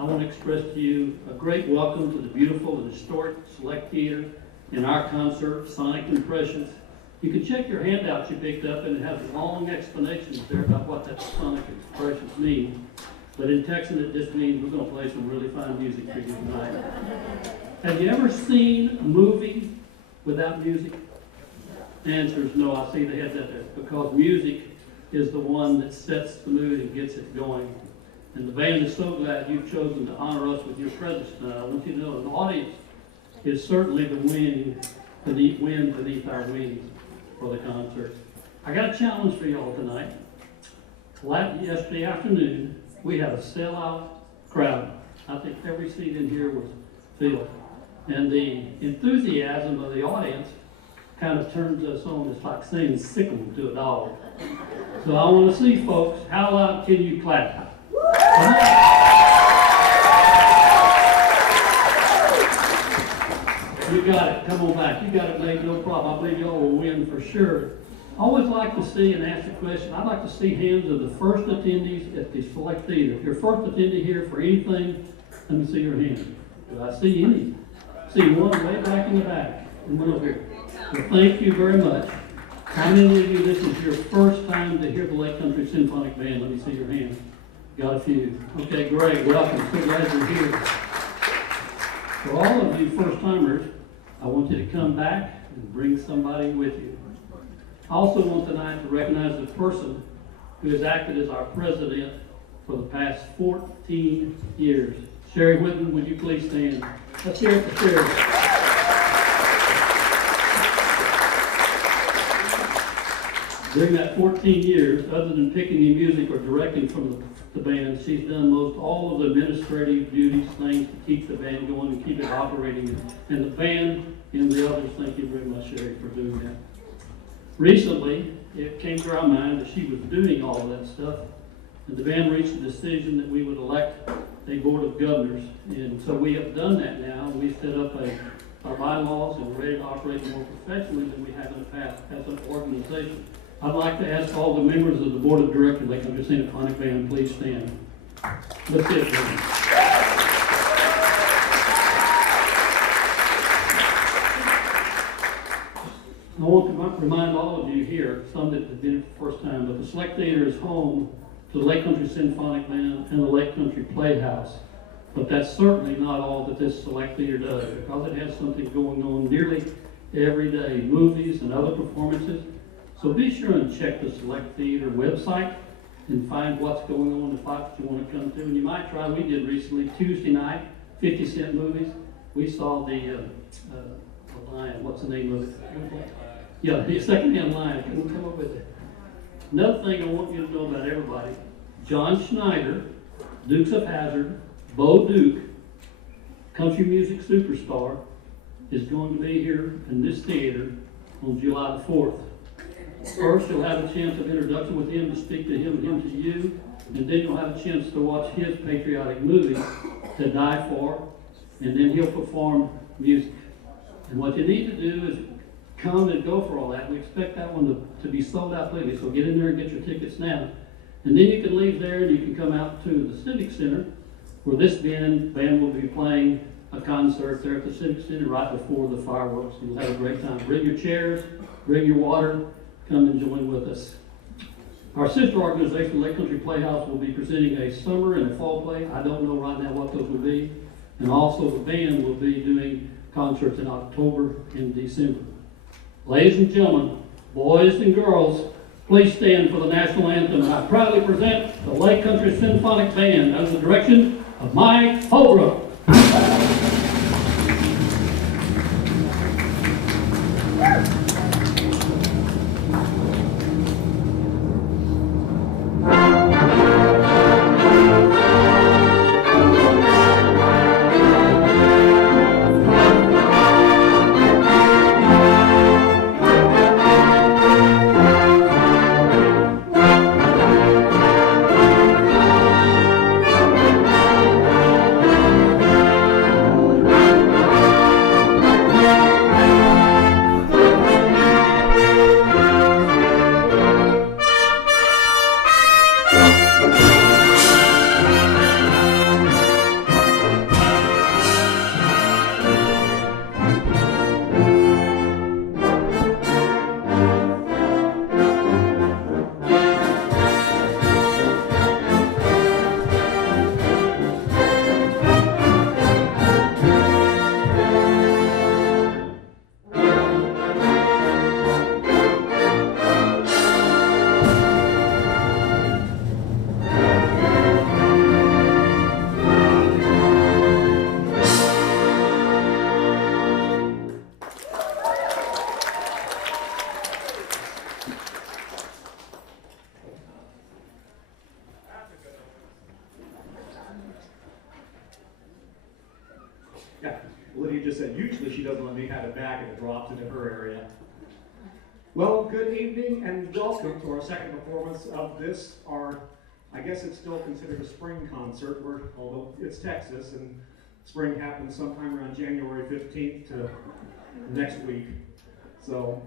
I want to express to you a great welcome to the beautiful and historic Select Theater in our concert, Sonic Impressions. You can check your handouts you picked up, and it has long explanations there about what that Sonic Impressions mean. But in Texan, it just means we're going to play some really fine music for you tonight. Have you ever seen a movie without music? The answer is no. I see the heads out there. Because music is the one that sets the mood and gets it going. And the band is so glad you've chosen to honor us with your presence tonight. I want you to know the audience is certainly the wind beneath our wings for the concert. I got a challenge for y'all tonight. Yesterday afternoon, we had a sellout crowd. I think every seat in here was filled. And the enthusiasm of the audience kind of turns us on. It's like saying sickle to a dog. So I want to see, folks, how loud can you clap? You got it. Come on back. You got it made, no problem. I believe y'all will win for sure. I always like to see and ask the question, I'd like to see hands of the first attendees at the Select Theater. If you're first attendee here for anything, let me see your hand. Do I see any? See one way back in the back and one over here. Well, thank you very much. How many of you, this is your first time to hear the Lake Country Symphonic Band? Let me see your hand. Got a few. Okay, great. Welcome. So glad you're here. For all of you first-timers, I want you to come back and bring somebody with you. I also want tonight to recognize the person who has acted as our president for the past 14 years. Sherry Whitten, would you please stand? Let's hear it for Sherry. During that 14 years, other than picking the music or directing from the band, she's done most all of the administrative duties, things to keep the band going and keep it operating. And the band and the others, thank you very much, Sherry, for doing that. Recently, it came to our mind that she was doing all of that stuff, and the band reached a decision that we would elect a board of governors. And so we have done that now, and we set up our bylaws, and we're ready to operate more professionally than we have in the past as an organization. I'd like to ask all the members of the board of directors, Lake Country Symphonic Band, please stand. Let's see it. I want to remind all of you here, some that have been here for the first time, but the Select Theater is home to the Lake Country Symphonic Band and the Lake Country Playhouse. But that's certainly not all that this Select Theater does, because it has something going on nearly every day, movies and other performances. So be sure and check the Select Theater website and find what's going on, the spots you want to come to. And you might try, we did recently, Tuesday night, 50-cent movies. We saw the Lion, what's the name of it? Yeah, the second-hand Lion. Can we come up with it? Another thing I want you to know about everybody, John Schneider, Dukes of Hazzard, Bo Duke, country music superstar, is going to be here in this theater on July the 4th. First, you'll have a chance of introduction with him, to speak to him and him to you, and then you'll have a chance to watch his patriotic movie, To Die For, and then he'll perform music. And what you need to do is come and go for all that. We expect that one to be sold out quickly, so get in there and get your tickets now. And then you can leave there and you can come out to the Civic Center, where this band will be playing a concert there at the Civic Center right before the fireworks. You'll have a great time. Bring your chairs, bring your water, come and join with us. Our sister organization, Lake Country Playhouse, will be presenting a summer and a fall play. I don't know right now what those will be. And also the band will be doing concerts in October and December. Ladies and gentlemen, boys and girls, please stand for the national anthem. And I proudly present the Lake Country Symphonic Band under the direction of Mike Holbrook. Yeah, Lydia just said usually she doesn't let me have it back and it drops into her area. Well, good evening and welcome to our second performance of this, I guess it's still considered a spring concert, although it's Texas and spring happens sometime around January 15th to next week. So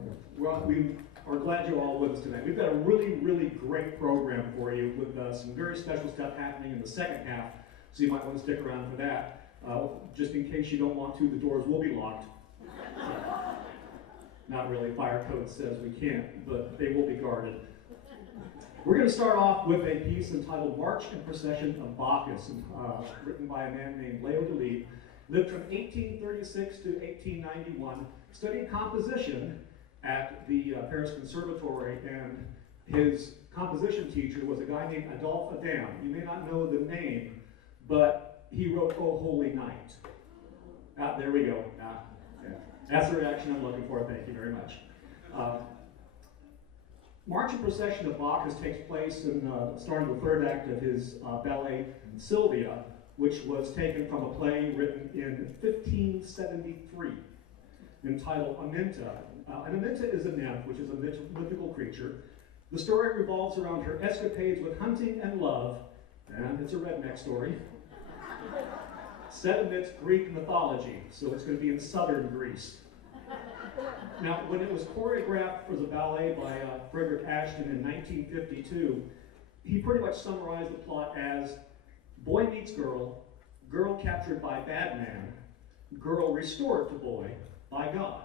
we are glad you're all with us tonight. We've got a really, really great program for you with some very special stuff happening in the second half, so you might want to stick around for that. Just in case you don't want to, the doors will be locked. Not really, fire code says we can't, but they will be guarded. We're going to start off with a piece entitled March and Procession of Bacchus, written by a man named Leo Delibes. Lived from 1836 to 1891, studied composition at the Paris Conservatory, and his composition teacher was a guy named Adolphe Adam. You may not know the name, but he wrote Oh Holy Night. There we go. Yeah. That's the reaction I'm looking for. Thank you very much. March and Procession of Bacchus takes place in starting the third act of his ballet Sylvia, which was taken from a play written in 1573 entitled Aminta. An Aminta is a nymph, which is a mythical creature. The story revolves around her escapades with hunting and love, and it's a redneck story, set amidst Greek mythology, so it's going to be in southern Greece. Now, when it was choreographed for the ballet by Frederick Ashton in 1952, he pretty much summarized the plot as boy meets girl, girl captured by bad man, girl restored to boy by God.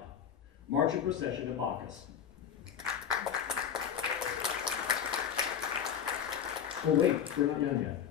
March and Procession of Bacchus. Oh wait, we're not done yet.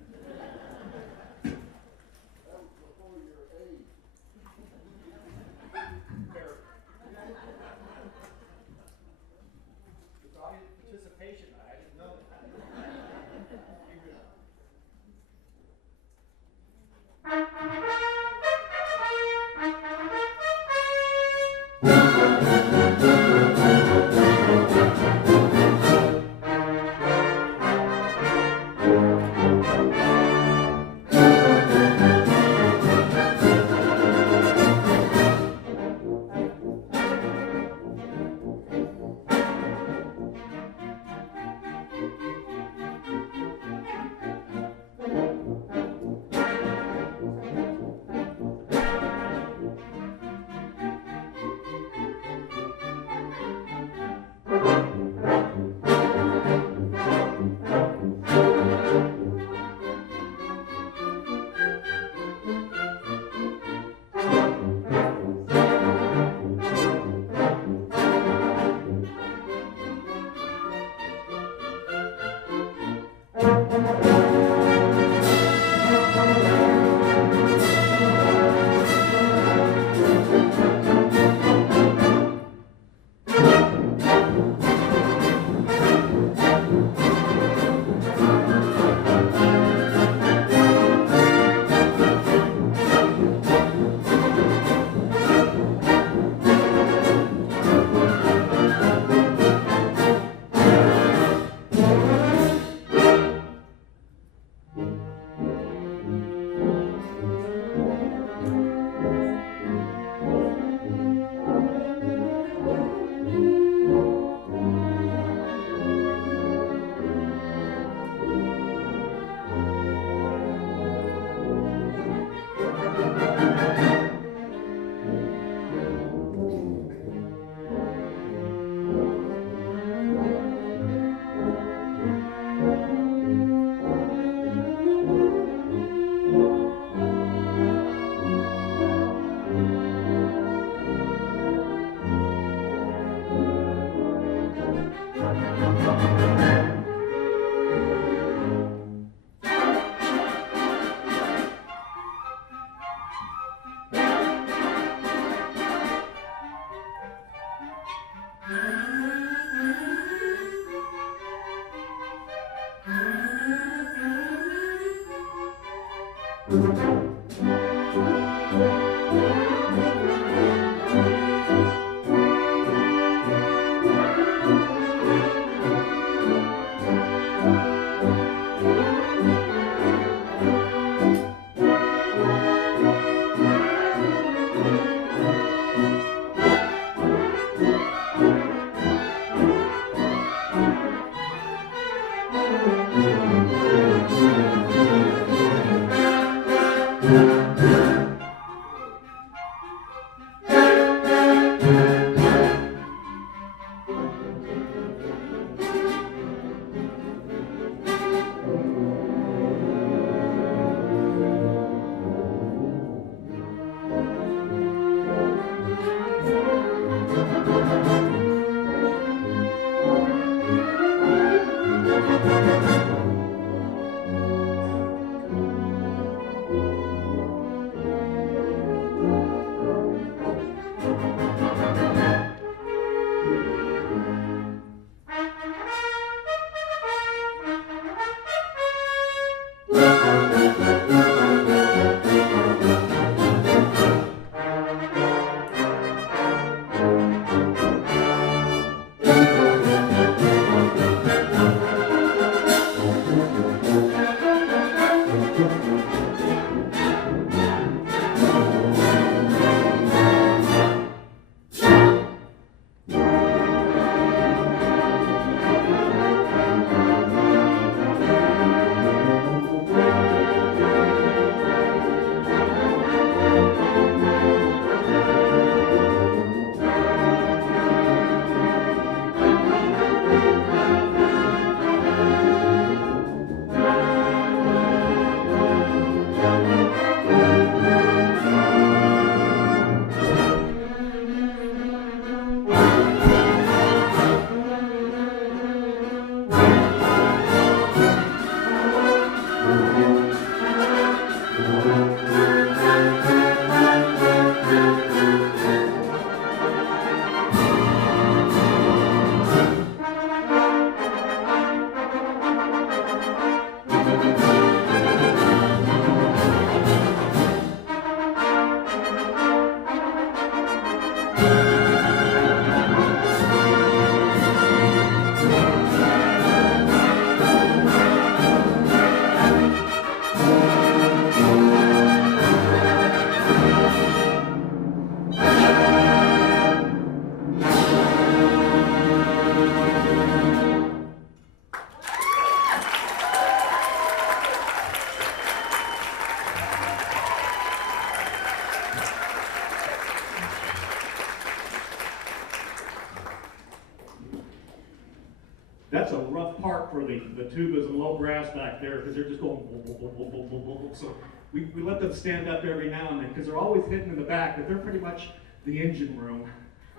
That's a rough part for the tubas and low brass back there because they're just going boom, boom, boom, boom, boom, boom, boom, boom. So we let them stand up every now and then because they're always hidden in the back, but they're pretty much the engine room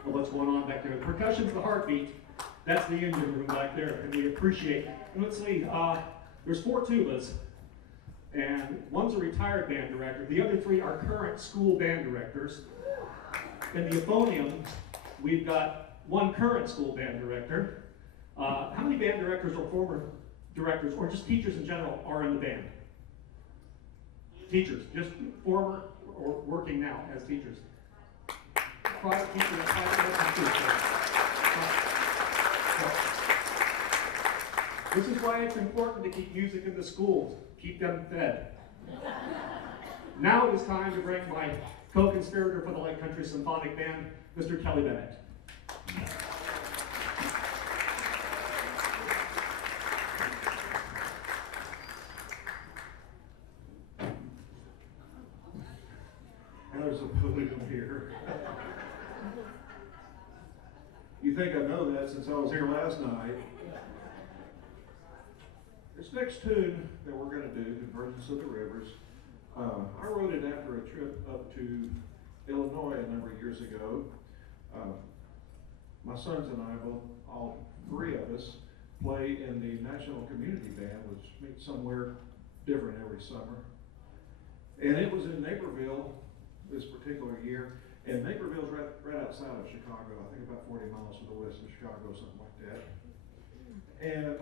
of what's going on back there. The percussion's the heartbeat. That's the engine room back there, and we appreciate. And let's see, there's 4 tubas, and one's a retired band director. The other 3 are current school band directors. In the euphonium, we've got 1 current school band director. How many band directors or former directors, or just teachers in general, are in the band? Teachers, just former or working now as teachers. Private teachers, private teachers. This is why it's important to keep music in the schools, keep them fed. Now it is time to bring my co-conspirator for the Light Country Symphonic Band, Mr. Kelly Bennett. There's a podium here. You think I know that since I was here last night. This next tune that we're going to do, Convergence of the Rivers, I wrote it after a trip up to Illinois a number of years ago. My sons and I, all 3 of us, play in the National Community Band, which meets somewhere different every summer. And it was in Naperville this particular year, and Naperville's right outside of Chicago, I think about 40 miles to the west of Chicago, something like that. And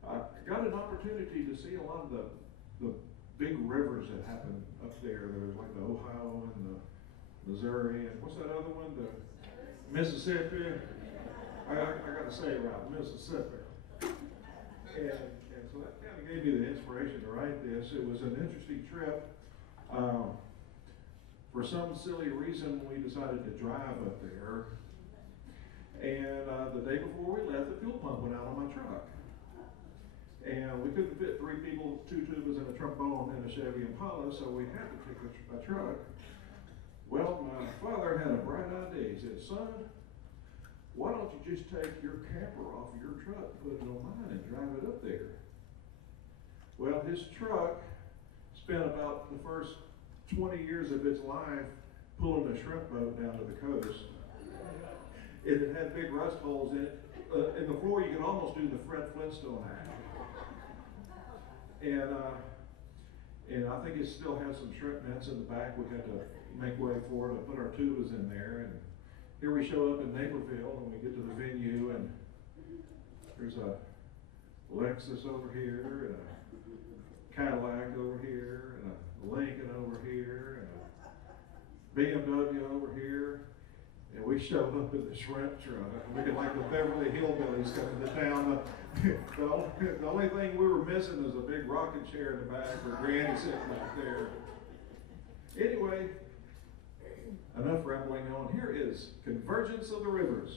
I got an opportunity to see a lot of the big rivers that happen up there. There's like the Ohio and the Missouri, and what's that other one? The Mississippi. I got to say it right, Mississippi. And so that kind of gave me the inspiration to write this. It was an interesting trip. For some silly reason, we decided to drive up there. And the day before we left, the fuel pump went out on my truck. And we couldn't fit 3 people, 2 tubas, and a trombone in a Chevy Impala, so we had to take a truck. Well, my father had a bright idea. He said, son, why don't you just take your camper off your truck, put it on mine, and drive it up there? Well, his truck spent about the first 20 years of its life pulling a shrimp boat down to the coast. It had big rust holes in it. In the floor, you could almost do the Fred Flintstone act. And I think it still has some shrimp nets in the back. We had to make way for it, to put our tubas in there. And here we show up in Naperville, and we get to the venue, and there's a Lexus over here, and a Cadillac over here, and a Lincoln over here, and a BMW over here. And we showed up in the shrimp truck, looking like the Beverly Hillbillies coming to town. The only thing we were missing is a big rocking chair in the back, or Granny sitting back there. Anyway, enough rambling on. Here is Convergence of the Rivers.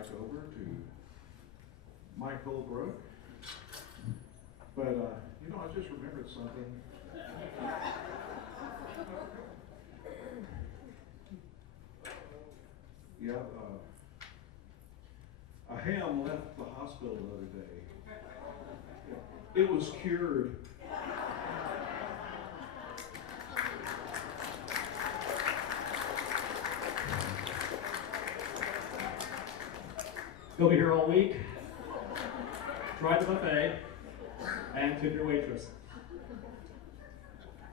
back over to Mike Holbrook. But, you know, I just remembered something. Yeah, a ham left the hospital the other day. It was cured. He'll be here all week. Try the buffet and tip your waitress.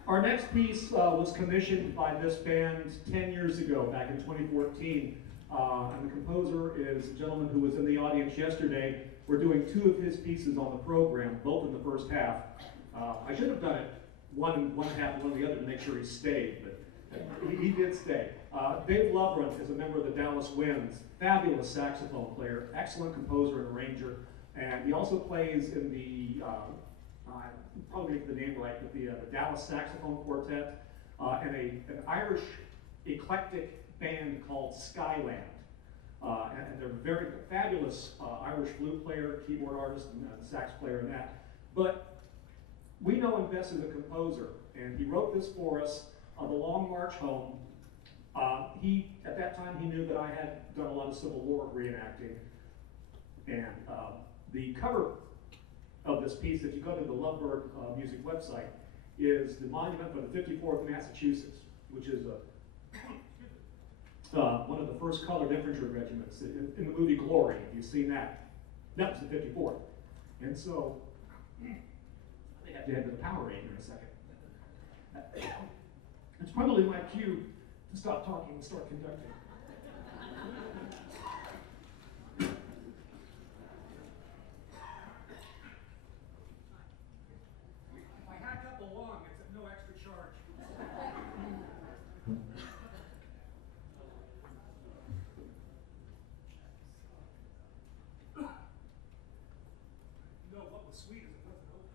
Our next piece was commissioned by this band 10 years ago, back in 2014. And the composer is a gentleman who was in the audience yesterday. We're doing 2 of his pieces on the program, both in the first half. I should have done it one in one half and one in the other to make sure he stayed, but he did stay. Dave Loverunt is a member of the Dallas Winds, fabulous saxophone player, excellent composer and arranger, and he also plays in the, probably get the name right, but the Dallas Saxophone Quartet, and an Irish eclectic band called Skyland. And they're very fabulous Irish flute player, keyboard artist, and sax player in that. But we know him best as a composer, and he wrote this for us, The Long March Home. At that time, he knew that I had done a lot of Civil War reenacting. And the cover of this piece, if you go to the Loveberg Music website, is the monument for the 54th Massachusetts, which is one of the first colored infantry regiments in the movie Glory. If you've seen that, that was the 54th. And so, they have to head to the power raid in a second. It's probably my cue to stop talking and start conducting. If I hack up along, it's at no extra charge. No, what was sweet is it wasn't open.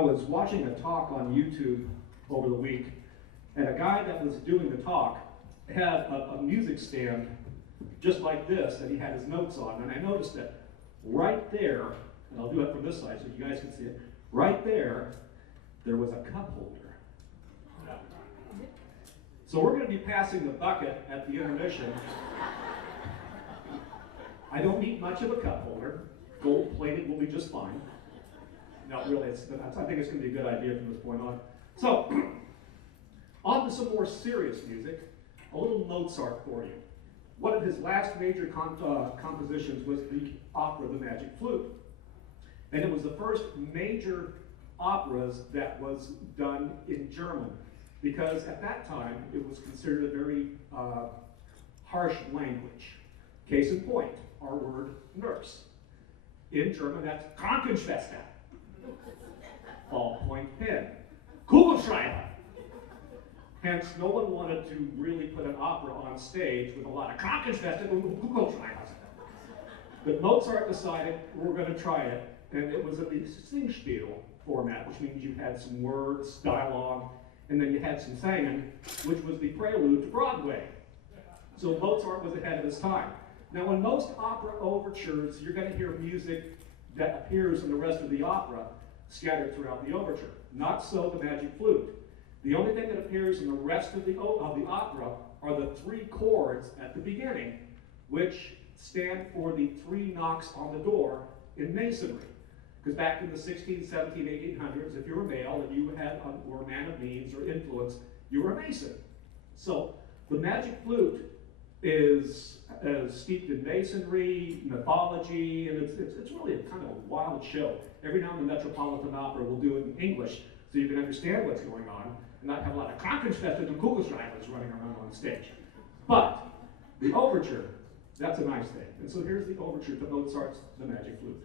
I was watching a talk on YouTube over the week, and a guy that was doing the talk had a music stand just like this that he had his notes on, and I noticed that right there, and I'll do it from this side so you guys can see it, right there was a cup holder. So we're going to be passing the bucket at the intermission. I don't need much of a cup holder. Gold plated will be just fine. No, really, I think it's going to be a good idea from this point on. So, on to some more serious music. A little Mozart for you. One of his last major compositions was the opera, The Magic Flute. And it was the first major operas that was done in German, because at that time it was considered a very harsh language. Case in point, our word nurse. In German, that's Krankenschwester. Ballpoint pen. Kugelschreiber. Hence, no one wanted to really put an opera on stage with a lot of Krankenschwester and Kugelschreiber. But Mozart decided we're going to try it, and it was in the Singspiel format, which means you had some words, dialogue, and then you had some singing, which was the prelude to Broadway. So Mozart was ahead of his time. Now, in most opera overtures, you're going to hear music that appears in the rest of the opera scattered throughout the overture. Not so the Magic Flute. The only thing that appears in the rest of the opera are the three chords at the beginning, which stand for the three knocks on the door in masonry. Because back in the 16, 17, 1800s, if you were male and you were a man of means or influence, you were a mason. So the Magic Flute is steeped in masonry, mythology, and it's really a kind of a wild show. Every now and then the Metropolitan Opera will do it in English so you can understand what's going on and not have a lot of Krankenschwesters and Kugelschreibers running around on stage. But the overture, that's a nice thing. And so here's the overture to Mozart's The Magic Flute.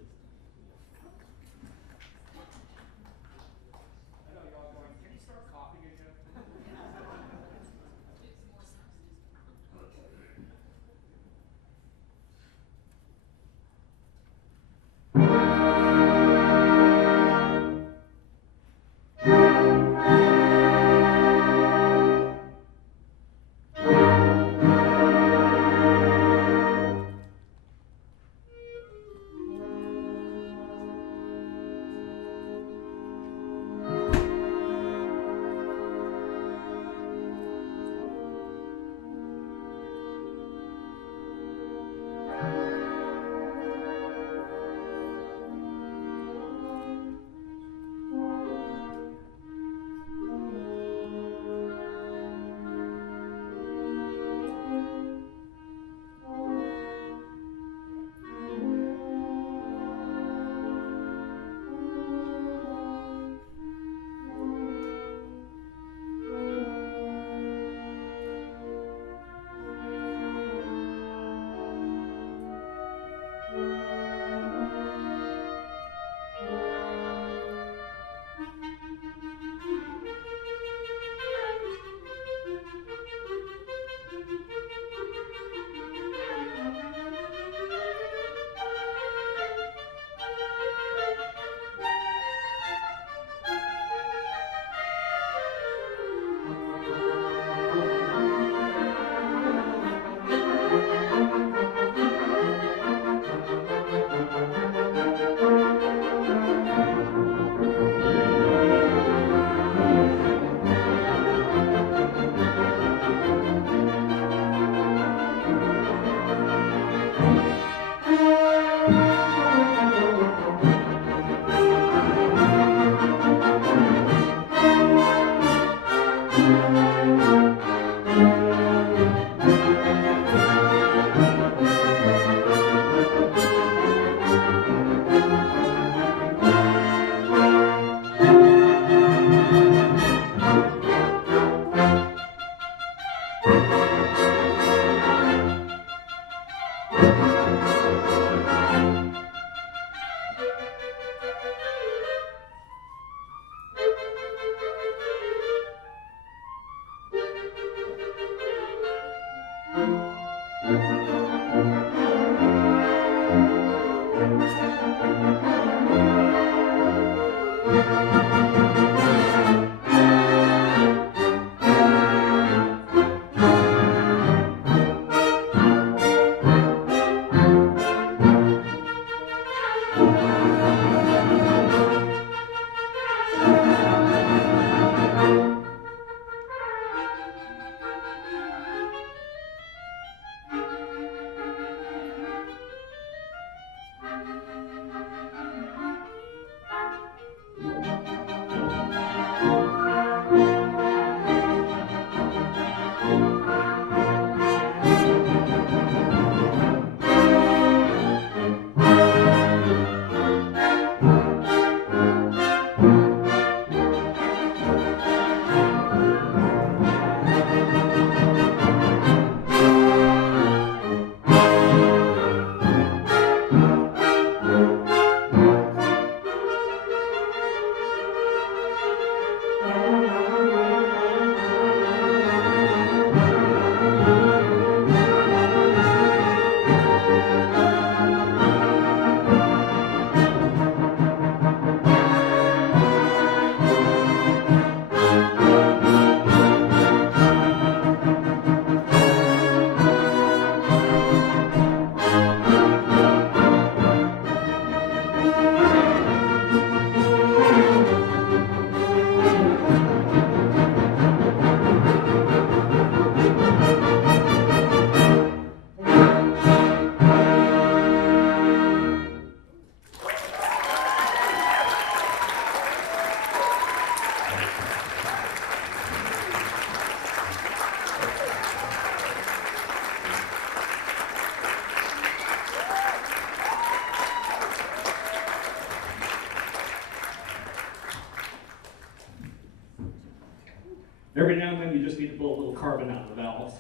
you just need to blow a little carbon out of the valves.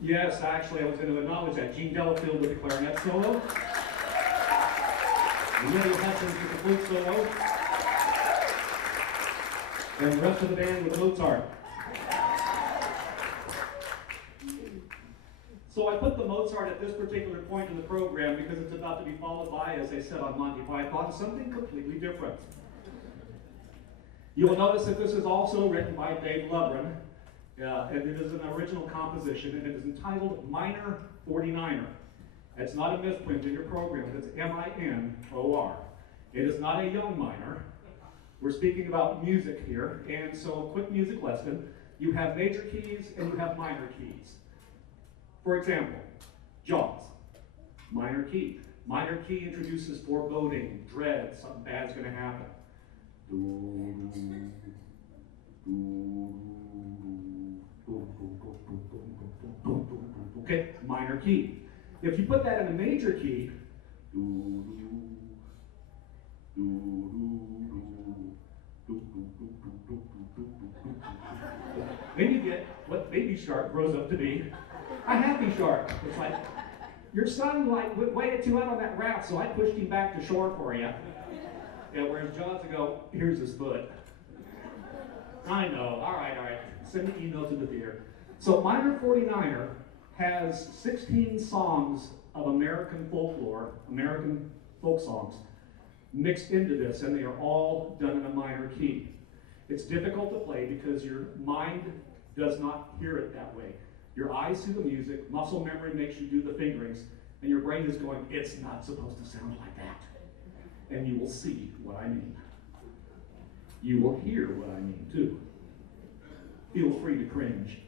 Yes, actually, I was going to acknowledge that. Gene Delafield with the clarinet solo. Willie Hutchins with the flute solo. And the rest of the band with Mozart. So I put the Mozart at this particular point in the program because it's about to be followed by, as I said on Monty Python, something completely different. You will notice that this is also written by Dave Lovren, and it is an original composition, and it is entitled Minor 49er. It's not a misprint in your program, it's M-I-N-O-R. It is not a young minor. We're speaking about music here, and so quick music lesson. You have major keys and you have minor keys. For example, Jaws, minor key. Minor key introduces foreboding, dread, something bad's going to happen. Okay, minor key. If you put that in a major key, then you get what Baby Shark grows up to be, a happy shark. It's like, your son waited too long on that raft, so I pushed him back to shore for you. And whereas Jaws would go, here's his foot. I know, all right. Send me emails in the theater. So Minor 49er has 16 songs of American folklore, American folk songs, mixed into this, and they are all done in a minor key. It's difficult to play because your mind does not hear it that way. Your eyes see the music, muscle memory makes you do the fingerings, and your brain is going, it's not supposed to sound like that. And you will see what I mean. You will hear what I mean, too. Feel free to cringe.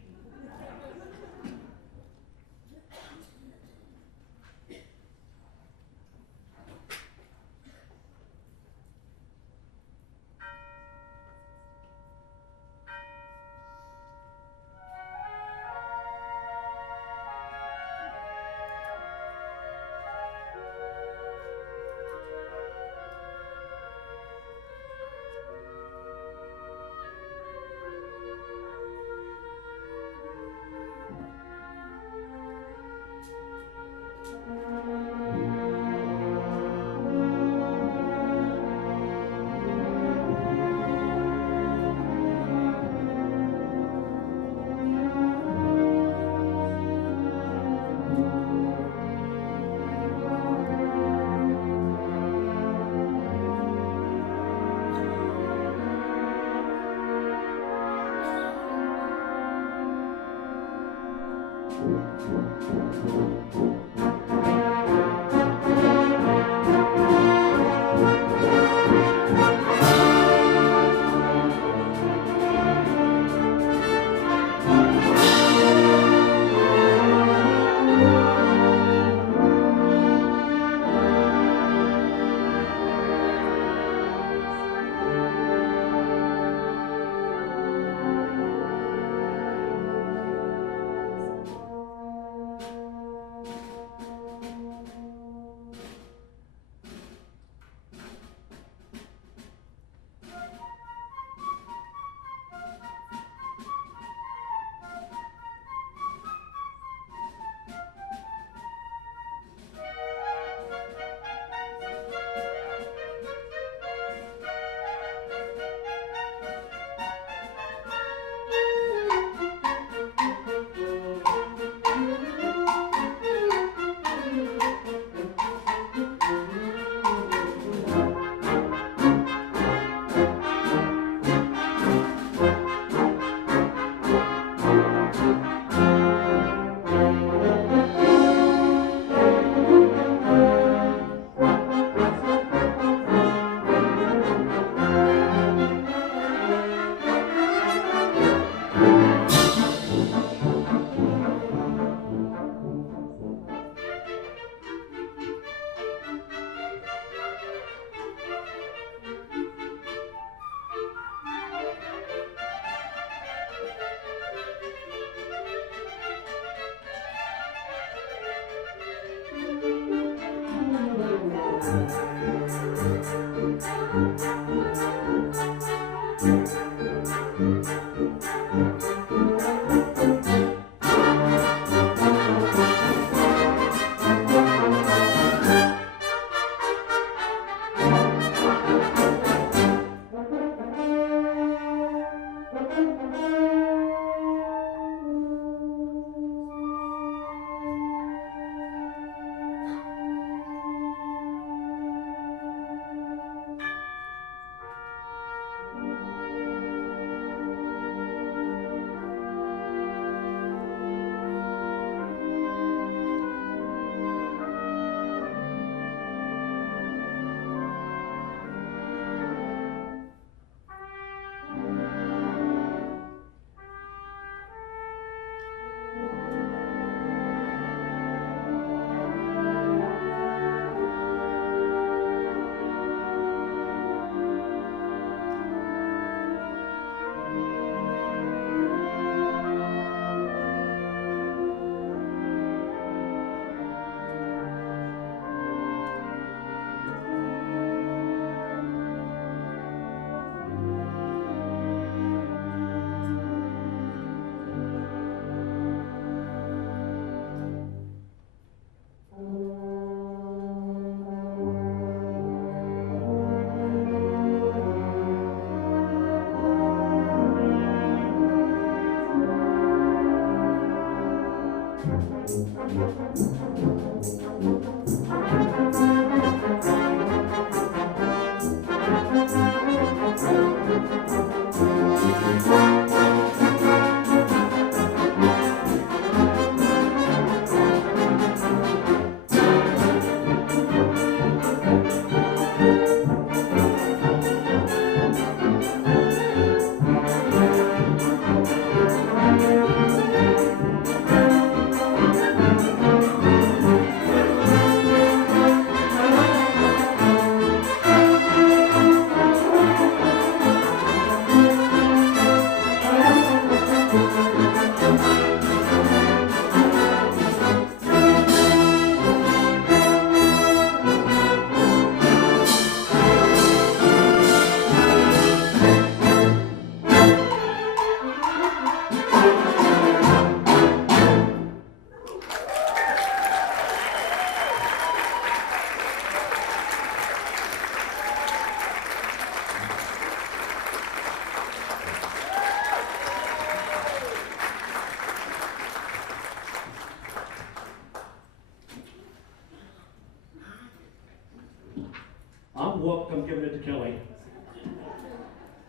I'm whooped, I'm giving it to Kelly.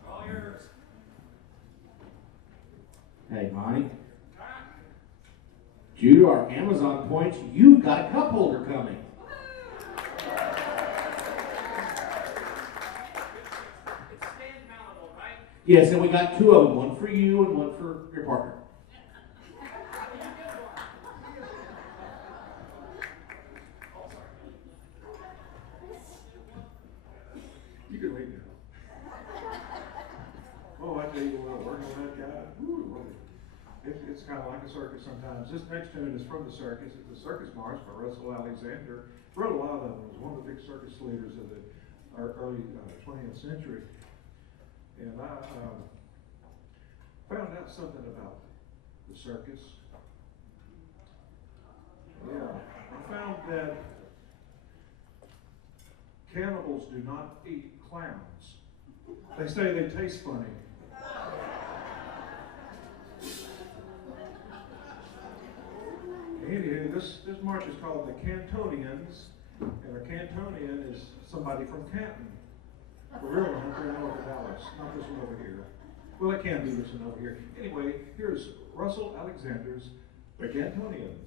All yours. Hey, Monty. Due to our Amazon points, you've got a cup holder coming. It's stand mountable, right? Yes, and we got two of them, one for you and one for your partner. You can wait now. Oh, I tell you what, working with that guy, woo, it's kind of like a circus sometimes. This next tune is from the circus. It's a circus march by Russell Alexander. Wrote a lot of them. Was one of the big circus leaders of the early 20th century. And I found out something about the circus. Yeah, I found that cannibals do not eat clowns. They say they taste funny. Anywho, this march is called the Cantonians, and a Cantonian is somebody from Canton. The real one up there north of Dallas, not this one over here. Well, it can be this one over here. Anyway, here's Russell Alexander's The Cantonians.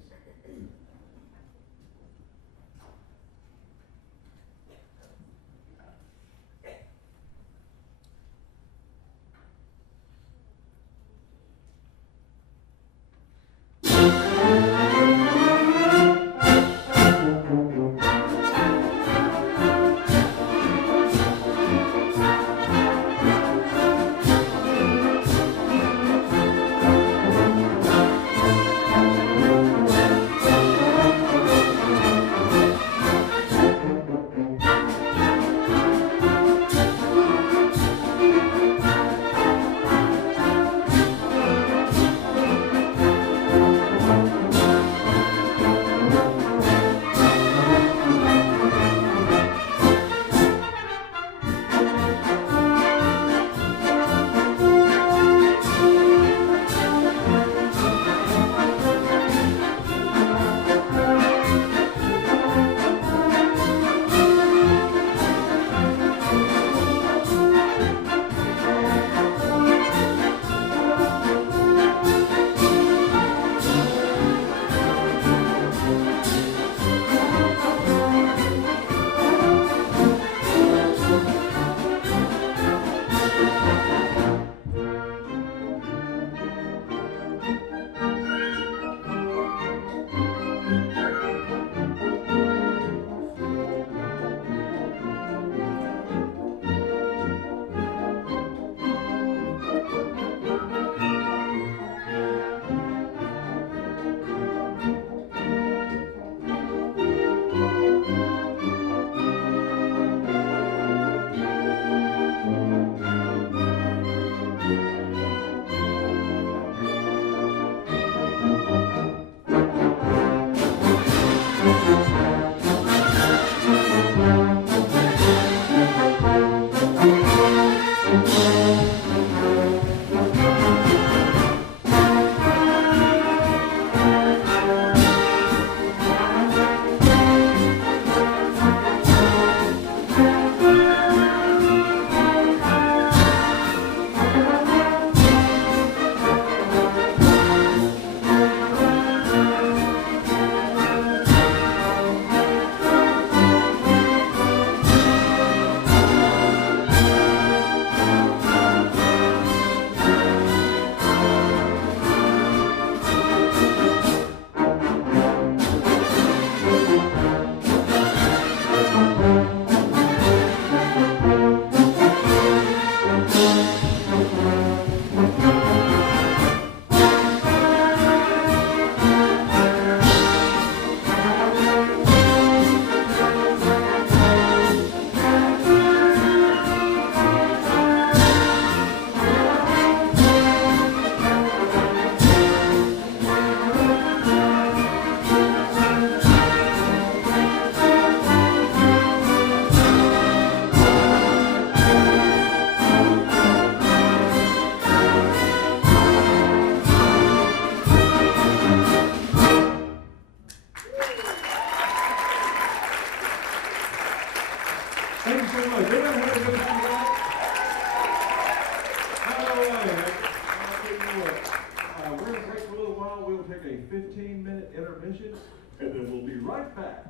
intervention, and then we'll be right back.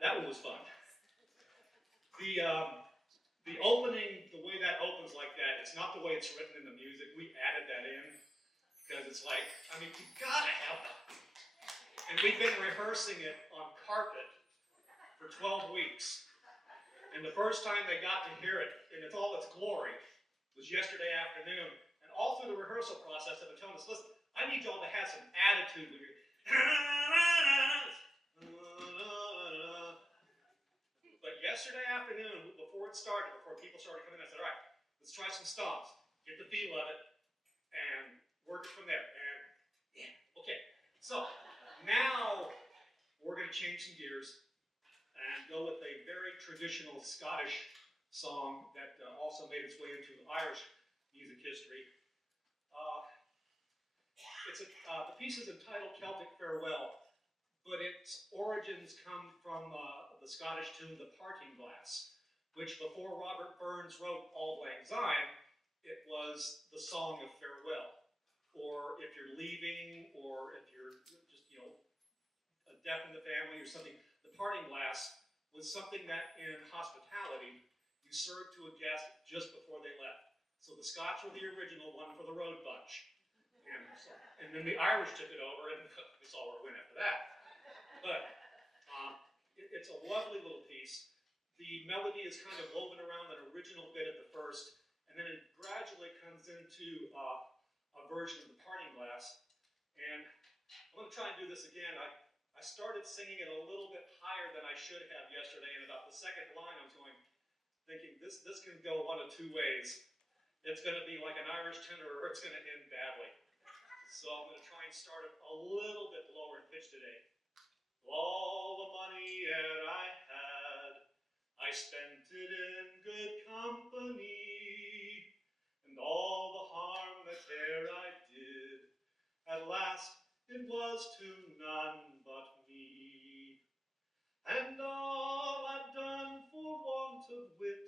that one was fun. The opening, the way that opens like that, it's not the way it's written in the music. We added that in because it's like, I mean, you gotta have that. And we've been rehearsing it on carpet for 12 weeks. And the first time they got to hear it in all its glory was yesterday afternoon. And all through the rehearsal process, they've been telling us, listen, I need y'all to have some attitude when you're. But yesterday afternoon, before it started, before people started coming in, I said, all right, let's try some stomps, get the feel of it, and work it from there. And yeah, okay. So now we're going to change some gears and go with a very traditional Scottish song that also made its way into Irish music history. The piece is entitled Celtic Farewell, but its origins come from the Scottish tune The Parting Glass, which before Robert Burns wrote Auld Lang Syne, it was the song of farewell. Or if you're leaving, or if you're just, a death in the family or something, the parting glass was something that in hospitality you served to a guest just before they left. So the Scots were the original one for the road bunch. And then the Irish took it over, and we saw where it went after that. But it's a lovely little piece. The melody is kind of woven around an original bit at the first, and then it gradually comes into a version of the parting glass. And I'm going to try and do this again. I started singing it a little bit higher than I should have yesterday, and about the second line I'm thinking this can go one of two ways. It's going to be like an Irish tenor, or it's going to end badly. So I'm going to try and start it a little bit lower in pitch today. All the money that I had, I spent it in good company, and all the harm that there I did, at last it was to none but me. And all I've done for want of wit,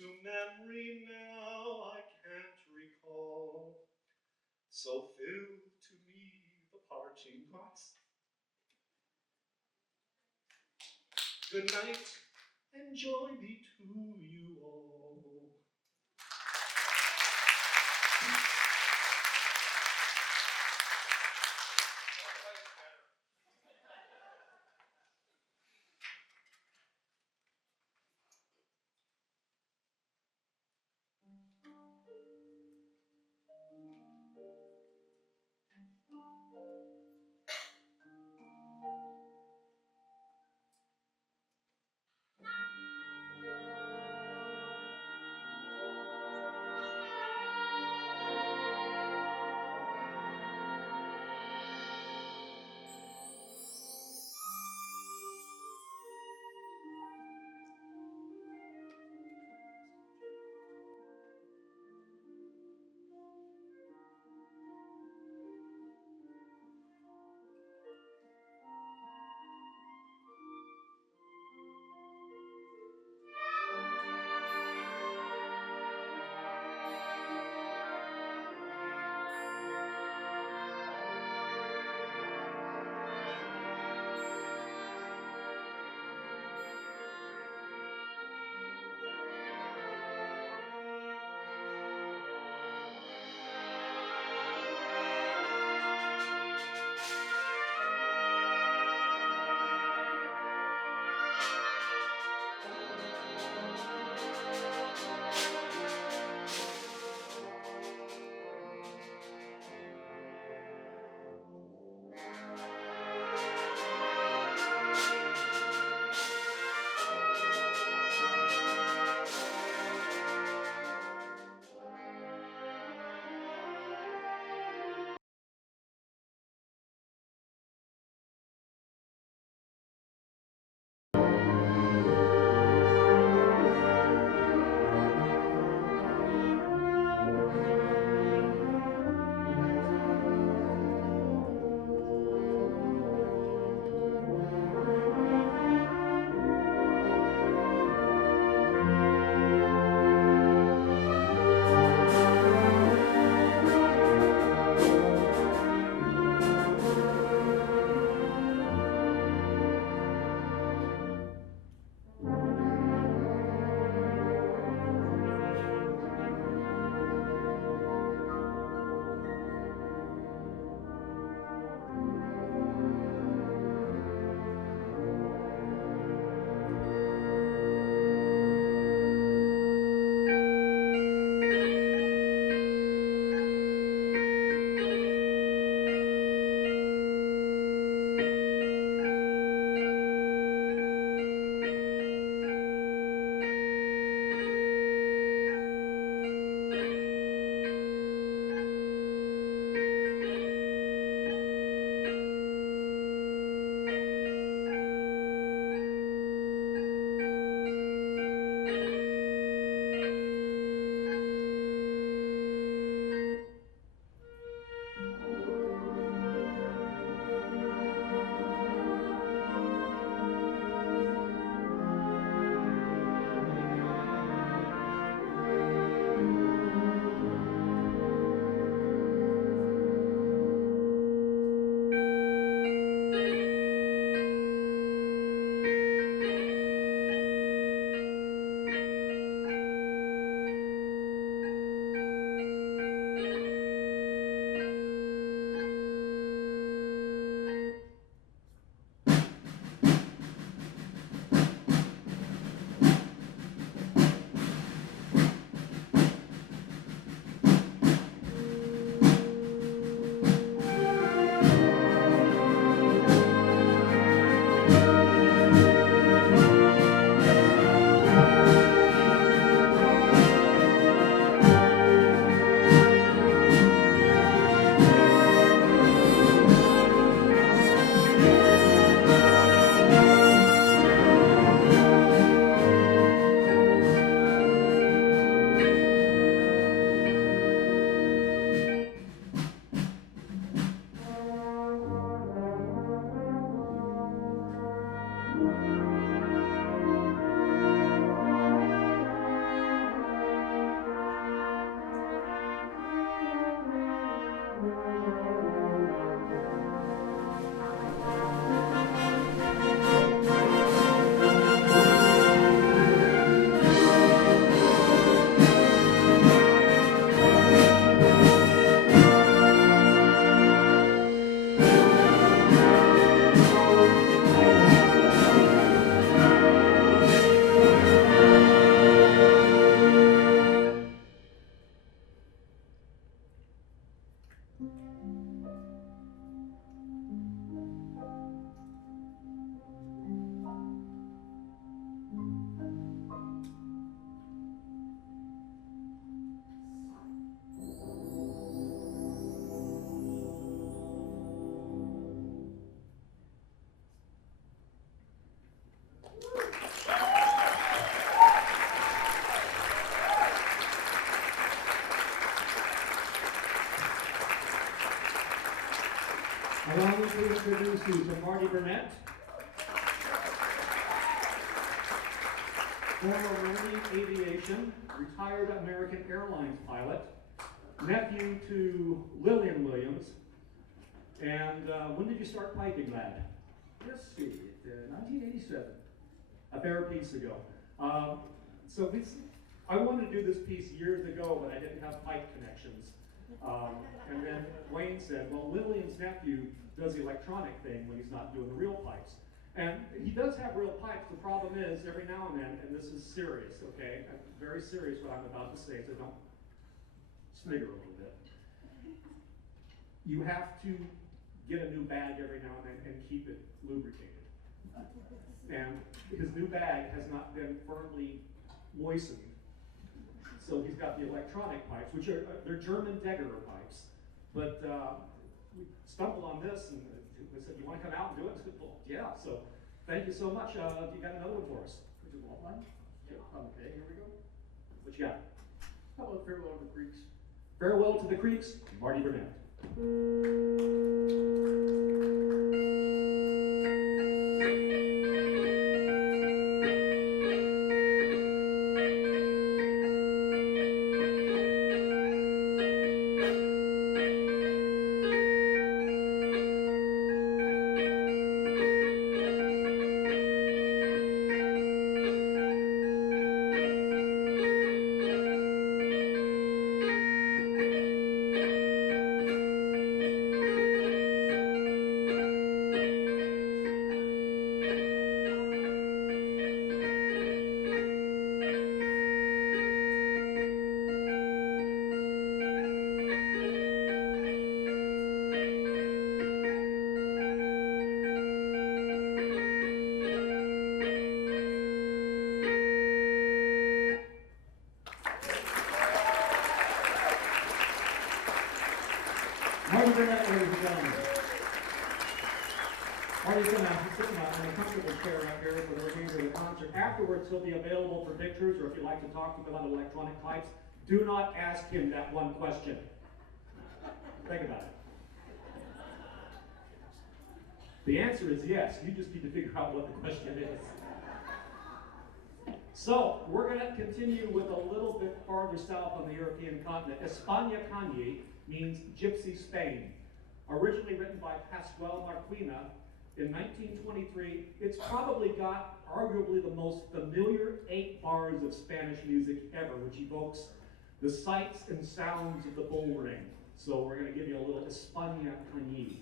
to memory now I can't recall. So fill to me the parching glass. Good night, and joy be to you all. introduce you to Marty Burnett, former Marine Aviation, retired American Airlines pilot, nephew to Lillian Williams. And when did you start piping, lad? Let's see, 1987. A fair piece ago. I wanted to do this piece years ago, but I didn't have pipe connections. And then Wayne said, well, Lillian's nephew does the electronic thing when he's not doing the real pipes. And he does have real pipes. The problem is, every now and then, and this is serious, okay? I'm very serious what I'm about to say, so don't snigger a little bit. You have to get a new bag every now and then and keep it lubricated. And his new bag has not been firmly moistened. So he's got the electronic pipes, which they're German Deggerer pipes. But we stumbled on this and they said, you want to come out and do it? I said, well, yeah, so thank you so much. You got another one for us? Would you want one? Yeah. Okay, here we go. What you got? How about Farewell to the Creeks? Farewell to the Creeks, Marty Burnett. Marty Burnett, ladies and gentlemen. Marty's going to sit in a comfortable chair up here for the remainder of the concert. Afterwards, he'll be available for pictures, or if you'd like to talk to him about electronic pipes, do not ask him that one question. Think about it. The answer is yes. You just need to figure out what the question is. So, we're going to continue with a little bit farther south on the European continent. España Cañe means Gypsy Spain. Originally written by Pascual Marquina in 1923, it's probably got arguably the most familiar 8 bars of Spanish music ever, which evokes the sights and sounds of the bull ring. So we're going to give you a little España Cañe.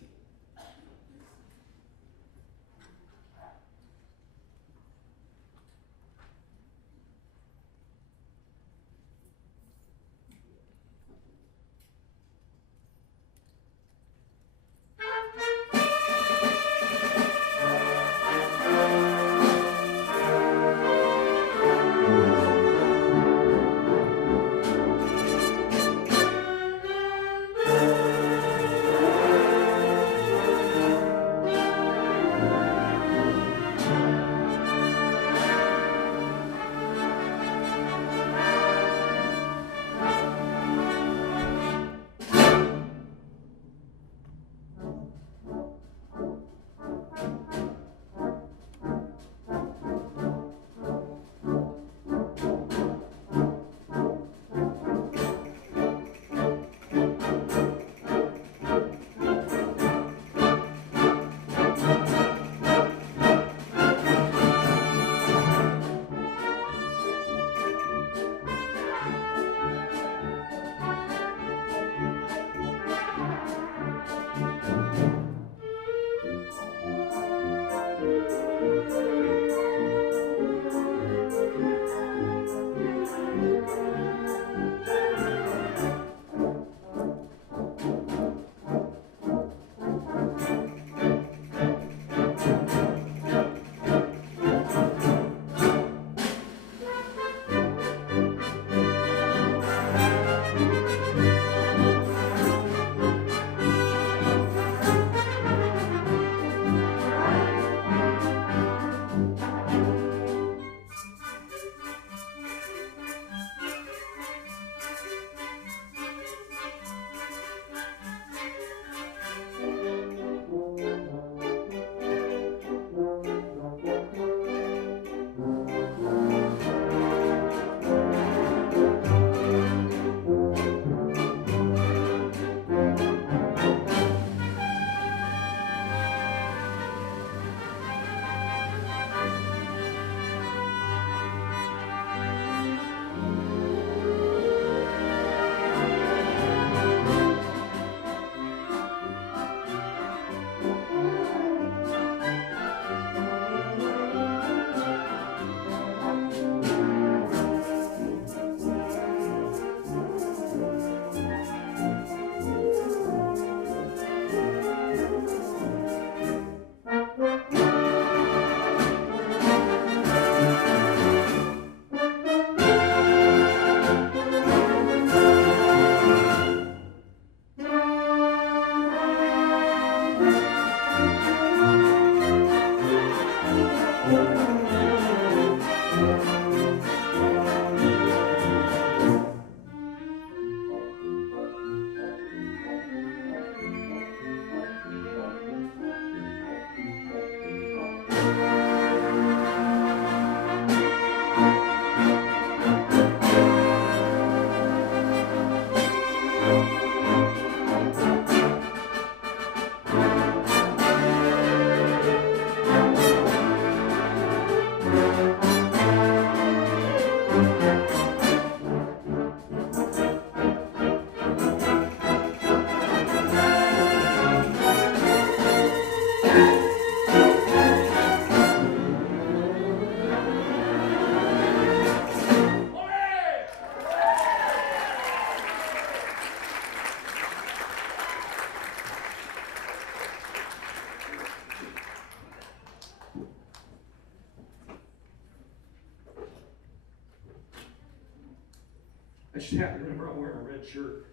I just have to remember I'm wearing a red shirt.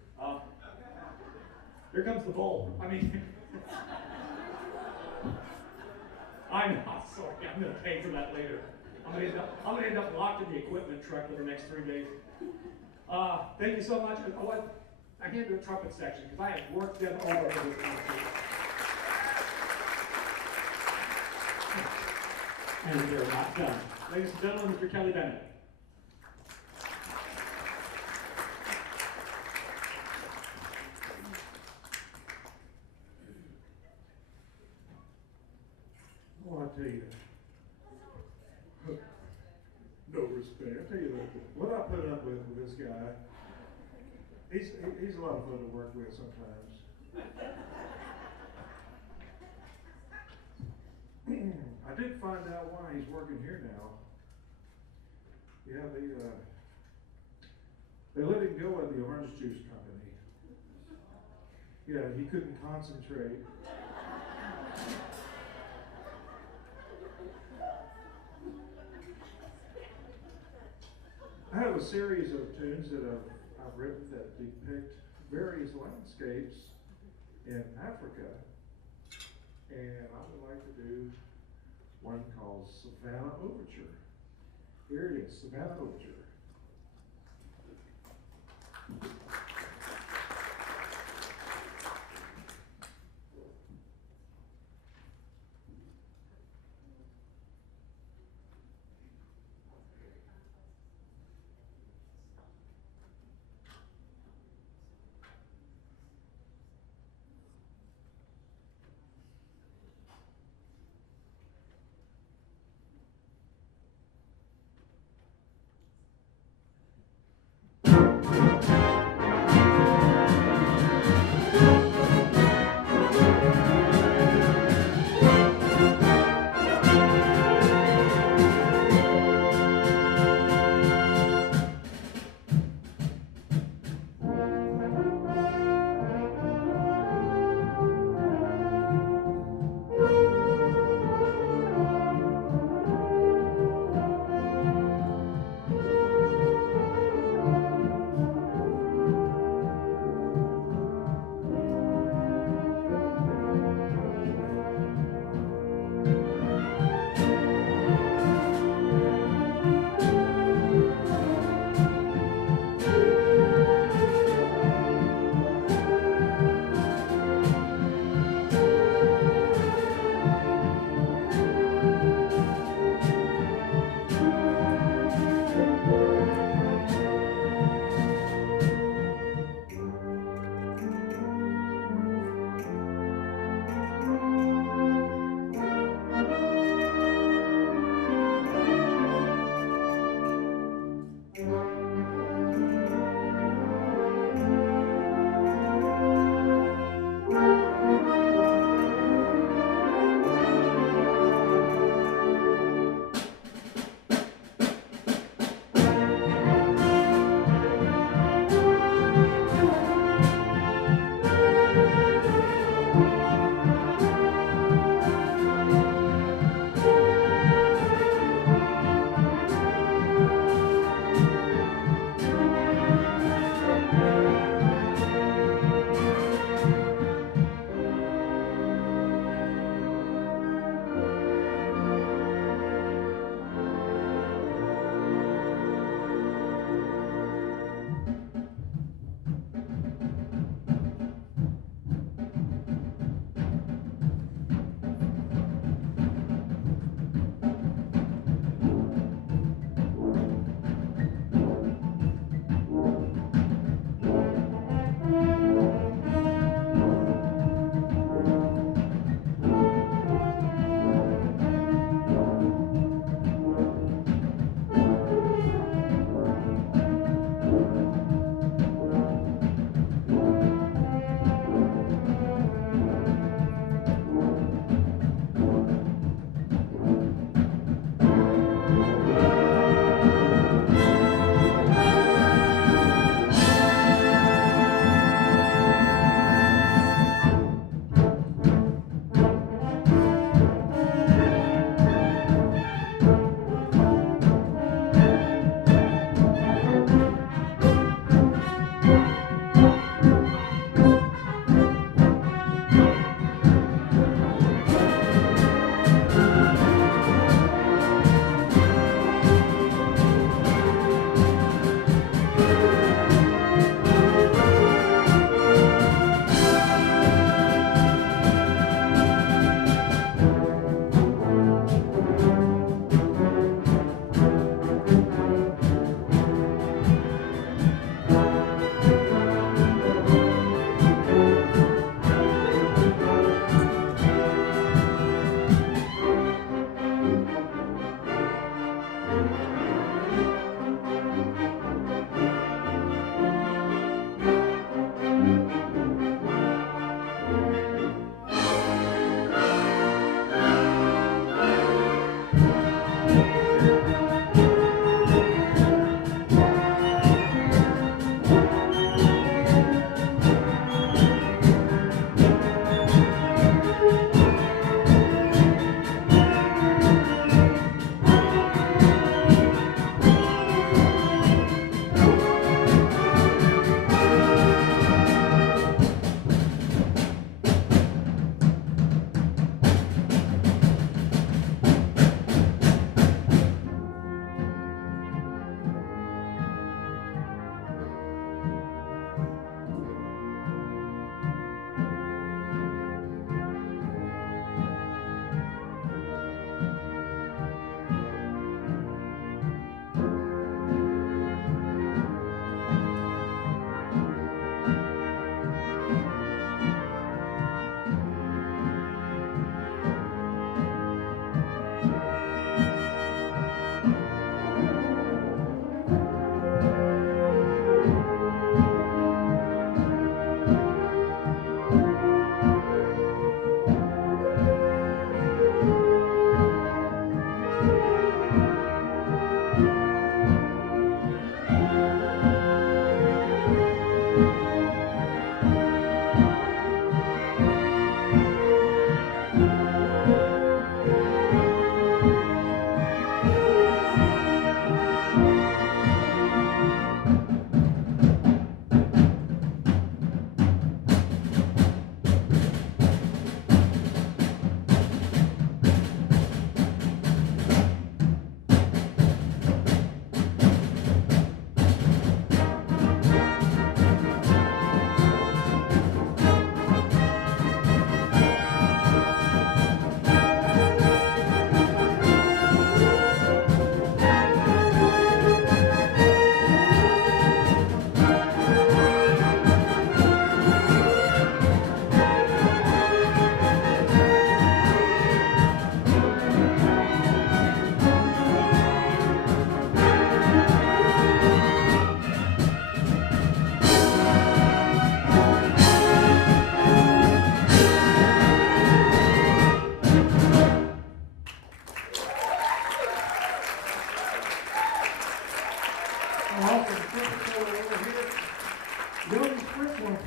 Here comes the bowl. I mean, I'm not sorry. I'm going to pay for that later. I'm going to end up locked in the equipment truck for the next 3 days. Thank you so much. I hand to the trumpet section because I have worked them over for this concert. And they're not done. Ladies and gentlemen, Mr. Kelly Bennett. Well, I tell you, no respect. I tell you what I put up with this guy. He's a lot of fun to work with sometimes. I did find out why he's working here now. Yeah, they let him go at the orange juice company. Yeah, he couldn't concentrate. I have a series of tunes that I've written that depict various landscapes in Africa, and I would like to do one called Savannah Overture. Here it is, Savannah Overture.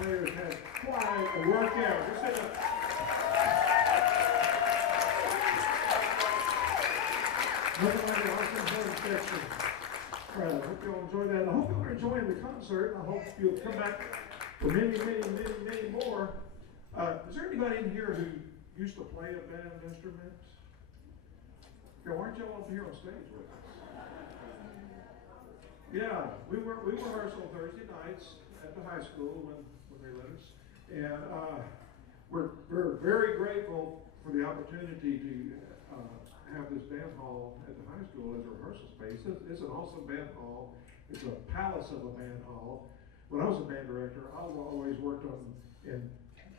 players had quite a workout. Just had nothing like an awesome home section. All right, I hope you all enjoyed that. I hope you are enjoying the concert. I hope you'll come back for many more. Is there anybody in here who used to play a band instrument? Yeah, why aren't y'all up here on stage with us? Yeah, we rehearse on Thursday nights at the high school when they let us, and we're very grateful for the opportunity to have this band hall at the high school as a rehearsal space. It's an awesome band hall. It's a palace of a band hall. When I was a band director, I always worked in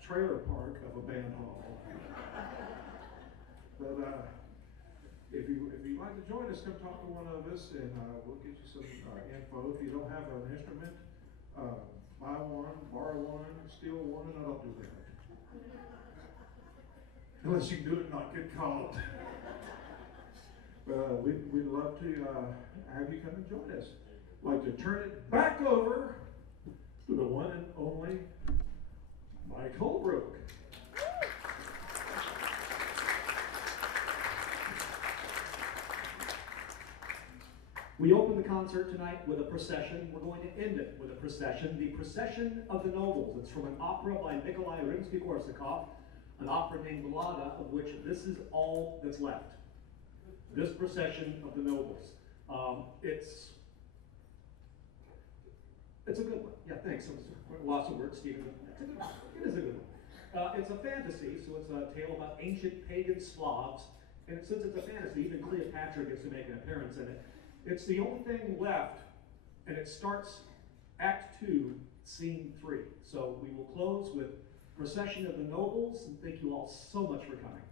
trailer park of a band hall. But if you'd like to join us, come talk to one of us, and we'll get you some info. If you don't have an instrument, buy one, borrow one, steal one. I don't do that. Unless you can do it and not get caught. But we'd love to have you come and join us. I'd like to turn it back over to the one and only Mike Holbrook. We open the concert tonight with a procession. We're going to end it with a procession. The Procession of the Nobles. It's from an opera by Nikolai Rimsky-Korsakov, an opera named Lada, of which this is all that's left. This Procession of the Nobles. It's a good one. Yeah, thanks. Lots of words, Stephen. It's a good one. It is a good one. It's a fantasy, so it's a tale about ancient pagan Slavs. And since it's a fantasy, even Cleopatra gets to make an appearance in it. It's the only thing left, and it starts Act 2, Scene 3. So we will close with Procession of the Nobles, and thank you all so much for coming.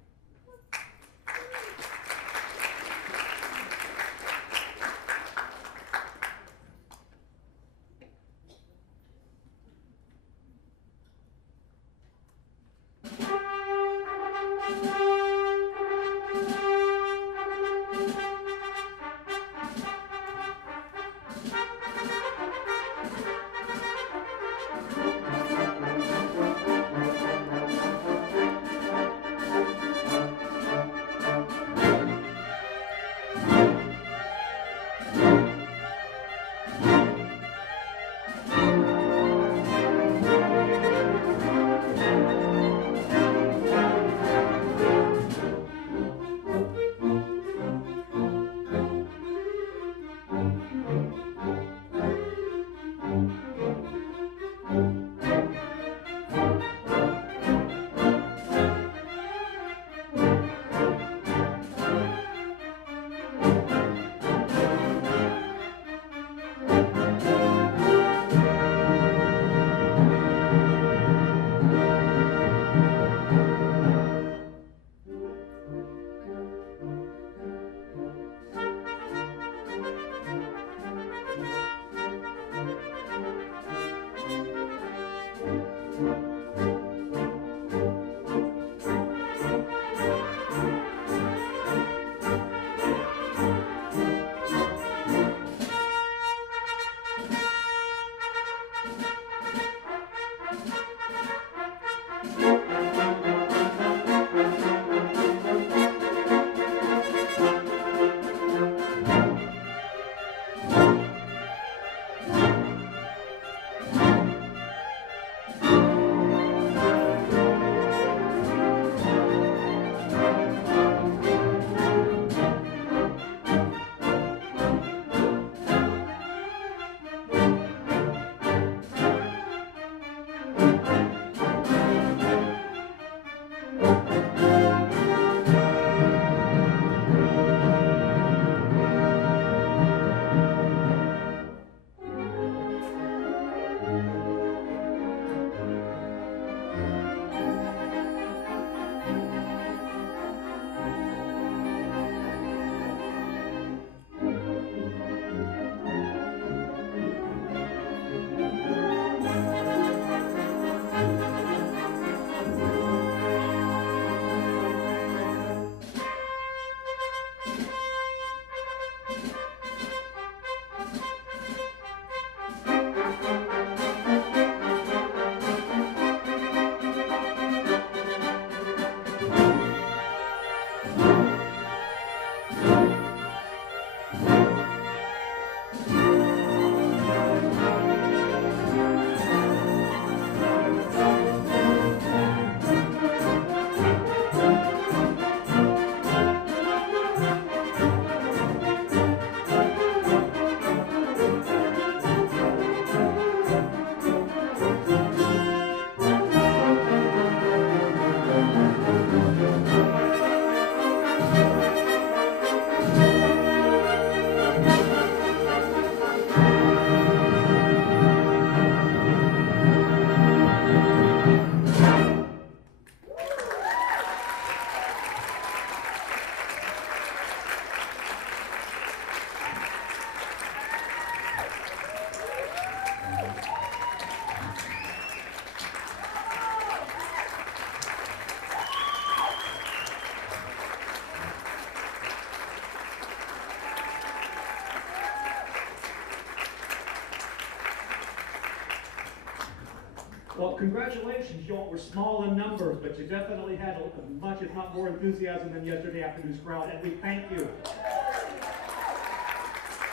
Well, congratulations, you all were small in numbers, but you definitely had as much, if not more, enthusiasm than yesterday afternoon's crowd, and we thank you.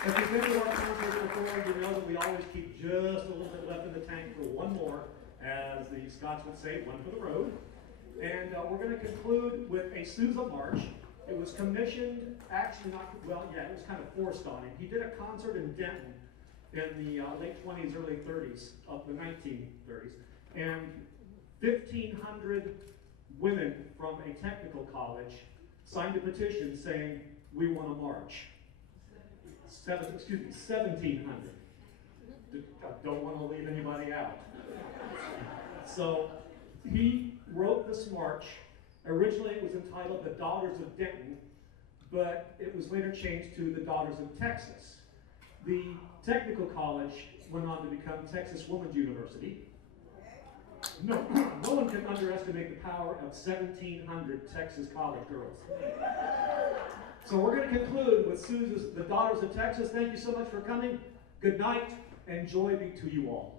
If you've been to our concerts before, you know that we always keep just a little bit left in the tank for one more, as the Scots would say, one for the road. And we're going to conclude with a Sousa March. It was commissioned, actually not, well, yeah, it was kind of forced on him. He did a concert in Denton in the late 20s, early 30s, of the 1930s. And 1,500 women from a technical college signed a petition saying, we want to march. 1,700. Don't want to leave anybody out. So he wrote this march. Originally it was entitled The Daughters of Denton, but it was later changed to The Daughters of Texas. The technical college went on to become Texas Women's University. No one can underestimate the power of 1,700 Texas college girls. So we're going to conclude with Sousa's The Daughters of Texas. Thank you so much for coming. Good night, and joy be to you all.